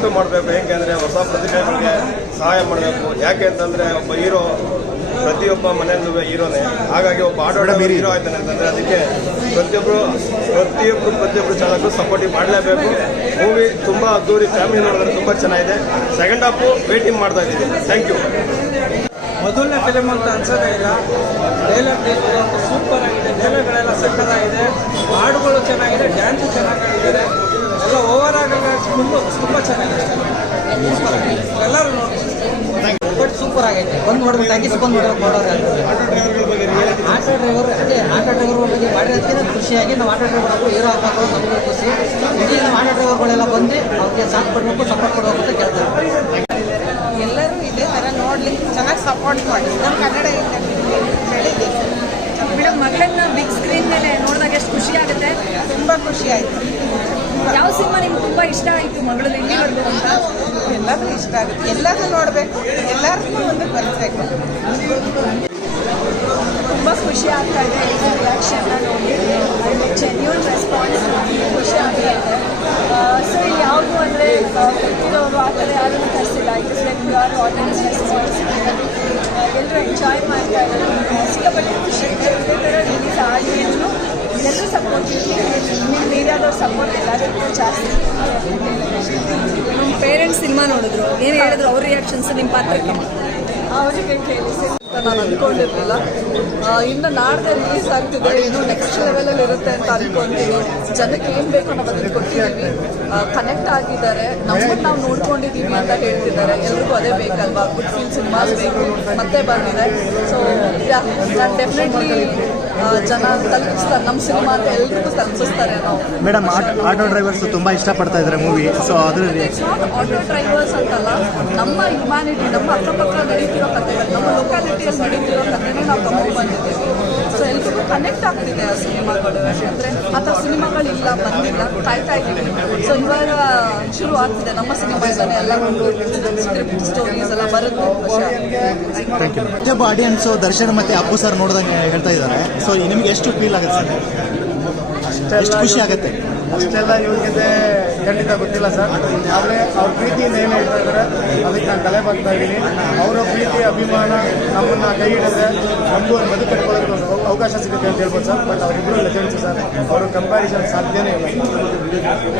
Support ಮಾಡಬೇಕು. ಏಕೆಂದರೆ ಹೊಸ ಪ್ರತಿಭೆಗಳಿಗೆ ಸಹಾಯ ಮಾಡಬೇಕು. ಯಾಕೆ ಅಂತಂದರೆ ಒಬ್ಬ ಹೀರೋ ಪ್ರತಿಯೊಬ್ಬ ಮನೆಯಲ್ಲೂ ಹೀರೋನೇ. ಹಾಗಾಗಿ ಒಬ್ಬ ಆಟೋಡ ಹೀರೋ ಆಯ್ತಾನೆ ಅಂತಂದರೆ ಅದಕ್ಕೆ ಪ್ರತಿಯೊಬ್ಬರು ಚಾನಲ್ಗೂ ಸಪೋರ್ಟಿವ್ ಮಾಡಲೇಬೇಕು. ಮೂವಿ ತುಂಬ ಅದ್ದೂರಿ, ಫ್ಯಾಮಿಲಿ ನೋಡಿದ್ರೆ ತುಂಬ ಚೆನ್ನಾಗಿದೆ. ಸೆಕೆಂಡ್ ಹಾಫು ವೇಟಿಂಗ್ ಮಾಡ್ತಾ ಇದ್ದೀವಿ. Thank you. ಮೊದಲನೇ ಫಿಲಿಮ್ ಅಂತ ಅನ್ಸೋದೇ ಇಲ್ಲ. ಡೈಲಾಗ್ ಸೂಪರ್ ಆಗಿದೆ, ಡೈಲಾಗ್ಗಳೆಲ್ಲ ಸಕ್ಕತ್ತಾಗಿದೆ, ಹಾಡುಗಳು ಚೆನ್ನಾಗಿದೆ, ಡ್ಯಾನ್ಸು ಚೆನ್ನಾಗಿದ್ದಾರೆ, ಎಲ್ಲ ಓವರ್ ಆಗಿ ತುಂಬ ಚೆನ್ನಾಗಿದೆ. ಎಲ್ಲರೂ ನೋಡಿ ಬಟ್ ಸೂಪರ್ ಆಗೈತೆ. ಬಂದು ನೋಡ್ಬೇಕು, ತಗ್ಗಿಸ್ಕೊಂಡು ನೋಡೋರು ಆಟೋ ಡ್ರೈವರ್ ಬಗ್ಗೆ ಮಾಡಿರೋದಕ್ಕಿಂತ ಖುಷಿಯಾಗಿ ನಾವು ಆಟೋ ಡ್ರೈವರ್ ಹೀರೋ ಆಗಬೇಕು, ನಮಗೆ ಖುಷಿ. ಇಡೀ ನಮ್ಮ ಆಟೋ ಡ್ರೈವರ್ಗಳೆಲ್ಲ ಬಂದು ಅವ್ರಿಗೆ ಸಾಥ್ ಕೊಡಬೇಕು, ಸಪೋರ್ಟ್ ಕೊಡಬೇಕು ಅಂತ ಕೇಳ್ತಾರೆ. ಎಲ್ಲರೂ ಇದೇ ಥರ ನೋಡ್ಲಿಕ್ಕೆ ಚೆನ್ನಾಗಿ ಸಪೋರ್ಟ್ ಮಾಡಿ. ನಮ್ಮ ಕನ್ನಡ ಹೇಳಿದ್ದೀವಿ ಮೇಡಮ್, ಮಗಳನ್ನ ಬಿಗ್ ಸ್ಕ್ರೀನ್ ಮೇಲೆ ನೋಡಿದಾಗ ಎಷ್ಟು ಖುಷಿ ಆಗುತ್ತೆ. ತುಂಬ ಖುಷಿ ಆಯಿತು. ಯಾವ ಸಿನಿಮಾ ನಿಮ್ಗೆ ತುಂಬ ಇಷ್ಟ ಆಯಿತು ಮಗಳಲ್ಲಿ ಇಲ್ಲಿವರೆಗೂ ಅಂತ? ಎಲ್ಲರೂ ಇಷ್ಟ ಆಗುತ್ತೆ, ಎಲ್ಲರೂ ನೋಡಬೇಕು, ಎಲ್ಲರಿಗೂ ಒಂದು ಕಲಿಸ್ಬೇಕು. ತುಂಬ ಖುಷಿ ಆಗ್ತಾ ಇದೆ ರಿಯಾಕ್ಷನ್ನ ನೋಡಿ. ಜೆನ್ಯೂನ್ ರೆಸ್ಪಾನ್ಸ್ ಖುಷಿ ಆಗ್ತಾ ಇದೆ. ಸೊ ಇಲ್ಲಿ ಯಾವುದು ಅಂದರೆ ಗೊತ್ತಿರೋರು ಆ ಥರ ಯಾರನ್ನು ಕಳಿಸಿಲ್ಲ. It is like pure audience response. ಎಲ್ಲರೂ ಎಂಜಾಯ್ ಮಾಡ್ತಾ ಇದ್ದಾರೆ. ಸಿಕ್ಕಾಪಟ್ಟೆ ಖುಷಿ ಇದೆ. ಇದೇ ಥರ ರಿಲೀಸ್ ಆಗಲಿ ಅಂದರೂ ಎಲ್ಲರೂ ಸಪೋರ್ಟ್ ಇರಲಿ. ನಿಮ್ಮ ಮೀಡಿಯಾದವ್ರ ಸಪೋರ್ಟ್ ಎಲ್ಲರಿಗೂ ಜಾಸ್ತಿ. ನಮ್ಮ ಪೇರೆಂಟ್ಸ್ ಸಿನಿಮಾ ನೋಡಿದ್ರು, ಏನು ಹೇಳಿದ್ರು ಅವ್ರ ರಿಯಾಕ್ಷನ್ಸ್ ನಿಮ್ಮ ಪಾತ್ರಕ್ಕೆ? ಅವರಿಗೆ ಕೇಳಿ ನಾನು ಅಂದ್ಕೊಂಡಿರಲಿಲ್ಲ. ಇನ್ನು ನಾಡ್ದೆ ರಿಲೀಸ್ ಆಗ್ತಿದೆ, ಇನ್ನು ನೆಕ್ಸ್ಟ್ ಲೆವೆಲಲ್ಲಿ ಇರುತ್ತೆ ಅಂತ ಅಂದ್ಕೊತೀವಿ. ಜನಕ್ಕೆ ಏನು ಬೇಕು ನಾವು ಅದನ್ನು ಕೊಟ್ಟಿದ್ದೀವಿ. ಕನೆಕ್ಟ್ ಆಗಿದ್ದಾರೆ, ನಮ್ಮನ್ನು ನಾವು ನೋಡ್ಕೊಂಡಿದ್ದೀವಿ ಅಂತ ಹೇಳ್ತಿದ್ದಾರೆ. ಎಲ್ರಿಗೂ ಅದೇ ಬೇಕಲ್ವಾ, ಗುಡ್ ಫೀಲ್ ಸಿನಿಮಾಸ್ ಬೇಕು ಮತ್ತೆ ಬಂದಿದೆ. ಸೊ ನಾನು ಡೆಫಿನೆಟ್ಲಿ ಜನ ತಲುಪಿಸ್ತಾರೆ ನಮ್ಮ ಸಿನಿಮಾ ಅಂತ ಎಲ್ರಿಗೂ ತಲುಪಿಸ್ತಾರೆ. ನಾವು ಮೇಡಮ್ ಆಟೋ ಡ್ರೈವರ್ಸ್ ತುಂಬ ಇಷ್ಟಪಡ್ತಾ ಇದ್ದಾರೆ ಮೂವಿ. ಸೊ ಅದ್ರ ಇಟ್ಸ್ ನಾಟ್ ಆಟೋ ಡ್ರೈವರ್ಸ್ ಅಂತಲ್ಲ, ನಮ್ಮ ಹ್ಯುಮ್ಯಾನಿಟಿ, ನಮ್ಮ ಅಕ್ಕಪಕ್ಕ ನಡೀತಿರೋ ಕಥೆಗಳು, ನಮ್ಮ ಲೊಕ್ಯಾಲಿಟಿಯಲ್ಲಿ ನಡೀತಿರೋ ಕಥೆನೇ ನಾವು ತಗೊಂಡು ಬಂದಿದ್ದೀವಿ. ಸೊ ಎಲ್ರಿಗೂ ಕನೆಕ್ಟ್ ಆಗ್ತಿದೆ ಆ ಸಿನಿಮಾಗಳು. ಯಾಕೆಂದರೆ ಆ ಥರ ಸಿನಿಮಾಗಳಿಲ್ಲ, ಬಂದಿಲ್ಲ, ಕಾಯ್ತಾ ಇದ್ದೀವಿ. ಸೊ ಇವಾಗ ಶುರು ಆಗ್ತಿದೆ ನಮ್ಮ ಸಿನಿಮಾಯಿಂದಲೇ ಎಲ್ಲ ಒಂದು ಸ್ಕ್ರಿಪ್ಟ್ ಸ್ಟೋರೀಸ್ ಎಲ್ಲ ಬರುತ್ತೆ. ಆಡಿಯನ್ಸು ದರ್ಶನ್ ಮತ್ತು ಅಪ್ಪು ಸರ್ ನೋಡಿದಂಗೆ ಹೇಳ್ತಾ ಇದ್ದಾರೆ. ಸೊ ನಿಮಗೆ ಎಷ್ಟು ಫೀಲ್ ಆಗುತ್ತೆ ಸರ್? ಎಷ್ಟು ಖುಷಿ ಆಗುತ್ತೆ? ಅಷ್ಟೆಲ್ಲ ಇವ್ರಿಗೆ ಖಂಡಿತ ಗೊತ್ತಿಲ್ಲ ಸರ್. ಆದರೆ ಅವ್ರ ಪ್ರೀತಿಯಿಂದ ಏನು ಹೇಳ್ತಾ ಇದ್ದಾರೆ ಅದಕ್ಕೆ ನಾನು ತಲೆ ಬಾಗ್ತಾ ಇದ್ದೀನಿ. ಅವರ ಪ್ರೀತಿ ಅಭಿಮಾನ ನಮ್ಮನ್ನು ಕೈ ಹಿಡಿದ್ರೆ ನಮಗೂ ಒಂದು ಬದುಕು ಕಟ್ಕೊಳ್ಳೋಕೆ ಒಂದು ಅವಕಾಶ ಸಿಗುತ್ತೆ ಅಂತ ಹೇಳ್ಬೋದು ಸರ್. ಬಟ್ ಅವರಿಬ್ಬರು ಲೆಜೆಂಡ್ಸ್ ಸರ್, ಅವರು ಕಂಪ್ಯಾರಿಸನ್ ಸಾಧ್ಯನೇ ಇಲ್ಲ. Thank you.